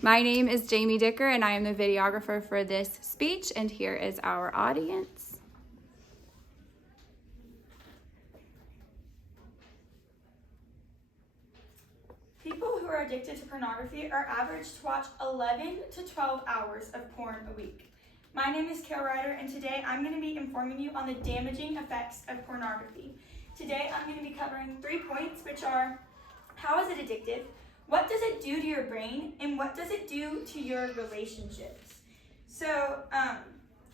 My name is Jamie Dicker, and I am the videographer for this speech, and here is our audience. People who are addicted to pornography are averaged to watch 11 to 12 hours of porn a week. My name is Kayle Rider, and today I'm going to be informing you on the damaging effects of pornography. Today I'm going to be covering 3 points, which are: how is it addictive? What does it do to your brain? And what does it do to your relationships? So,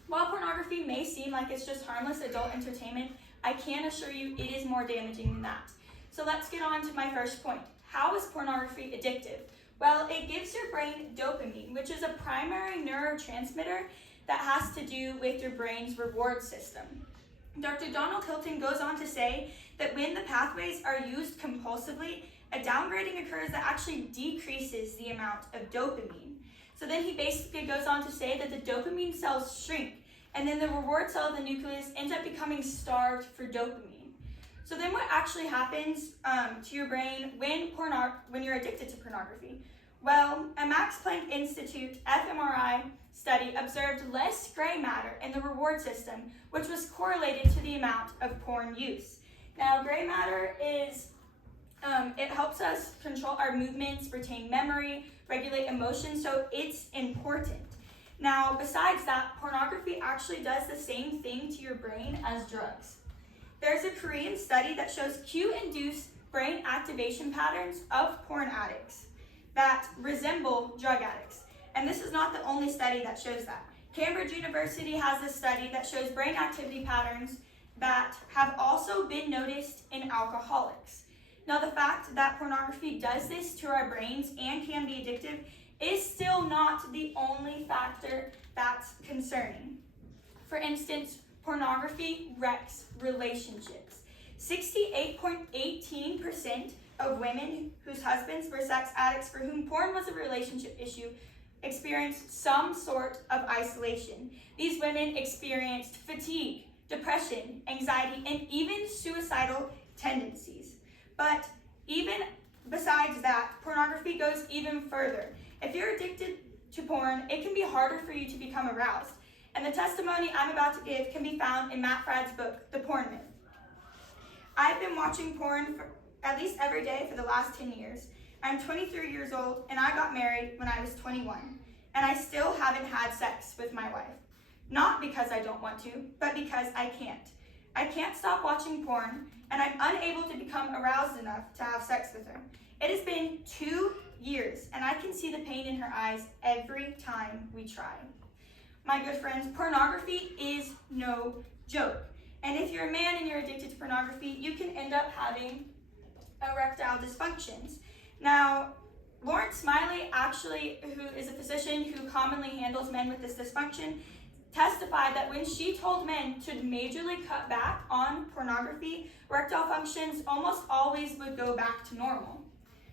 while pornography may seem like it's just harmless adult entertainment, I can assure you it is more damaging than that. So let's get on to my first point. How is pornography addictive? Well, it gives your brain dopamine, which is a primary neurotransmitter that has to do with your brain's reward system. Dr. Donald Hilton goes on to say that when the pathways are used compulsively, a downgrading occurs that actually decreases the amount of dopamine. So then he basically goes on to say that the dopamine cells shrink, and then the reward cell of the nucleus ends up becoming starved for dopamine. So then what actually happens to your brain when you're addicted to pornography? Well, a Max Planck Institute fMRI study observed less gray matter in the reward system, which was correlated to the amount of porn use. Now, gray matter is, it helps us control our movements, retain memory, regulate emotions, so it's important. Now, besides that, pornography actually does the same thing to your brain as drugs. There's a Korean study that shows cue-induced brain activation patterns of porn addicts that resemble drug addicts. And this is not the only study that shows that. Cambridge University has a study that shows brain activity patterns that have also been noticed in alcoholics. Now, the fact that pornography does this to our brains and can be addictive is still not the only factor that's concerning. For instance, pornography wrecks relationships. 68.18% of women whose husbands were sex addicts for whom porn was a relationship issue experienced some sort of isolation. These women experienced fatigue, depression, anxiety, and even suicidal tendencies. But even besides that, pornography goes even further. If you're addicted to porn, it can be harder for you to become aroused. And the testimony I'm about to give can be found in Matt Fradd's book, The Porn Myth. I've been watching porn for at least every day for the last 10 years. I'm 23 years old, and I got married when I was 21, and I still haven't had sex with my wife. Not because I don't want to, but because I can't. I can't stop watching porn, and I'm unable to become aroused enough to have sex with her. It has been 2 years, and I can see the pain in her eyes every time we try. My good friends, pornography is no joke. And if you're a man and you're addicted to pornography, you can end up having erectile dysfunctions. Now, Lawrence Smiley, actually, who is a physician who commonly handles men with this dysfunction, testified that when she told men to majorly cut back on pornography, erectile functions almost always would go back to normal.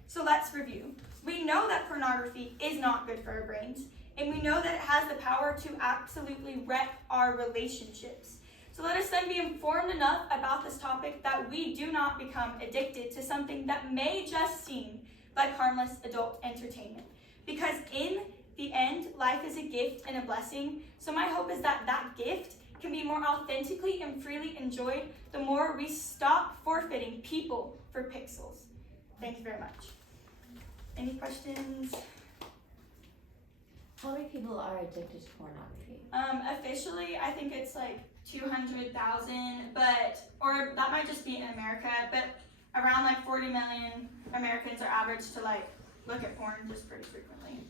So let's review. We know that pornography is not good for our brains, and we know that it has the power to absolutely wreck our relationships. So let us then be informed enough about this topic that we do not become addicted to something that may just seem like harmless adult entertainment. Because in the end, life is a gift and a blessing. So my hope is that that gift can be more authentically and freely enjoyed the more we stop forfeiting people for pixels. Thank you very much. Any questions? How many people are addicted to pornography? Officially, I think it's like 200,000, or that might just be in America, but around like 40 million Americans are average to like look at porn just pretty frequently.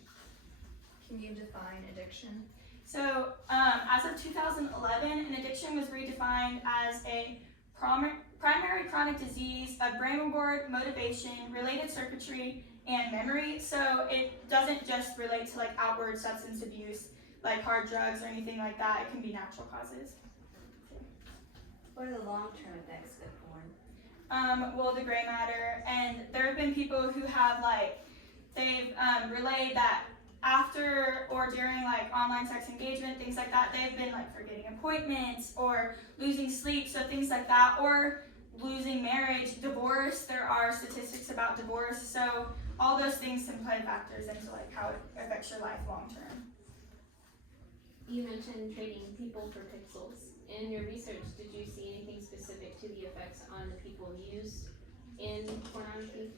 Can you define addiction? So, as of 2011, an addiction was redefined as a primary chronic disease of brain reward, motivation, related circuitry, and memory. So it doesn't just relate to like outward substance abuse, like hard drugs or anything like that. It can be natural causes. What are the long-term effects of porn? Well, the gray matter, and there have been people who have they've relayed that after or during like online sex engagement, things like that, they've been like forgetting appointments or losing sleep, so things like that, or losing marriage, divorce. There are statistics about divorce, so all those things can play factors into like how it affects your life long term. You mentioned trading people for pixels. In your research, did you see anything specific to the effects on the people used in pornography?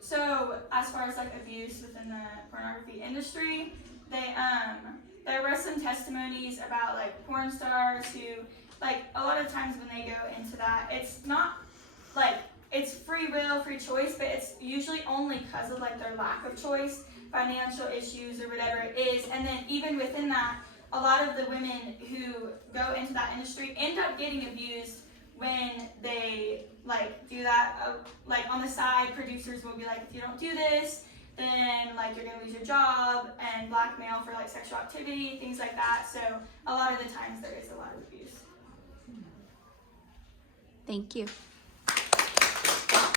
So as far as like abuse within the pornography industry, there were some testimonies about like porn stars who, like, a lot of times when they go into that, it's not like it's free will, free choice, but it's usually only because of like their lack of choice, financial issues or whatever it is. And then even within that, a lot of the women who go into that industry end up getting abused when they like do that. Like on the side, producers will be like, if you don't do this, then like you're gonna lose your job, and blackmail for like sexual activity, things like that. So a lot of the times there is a lot of abuse. Thank you.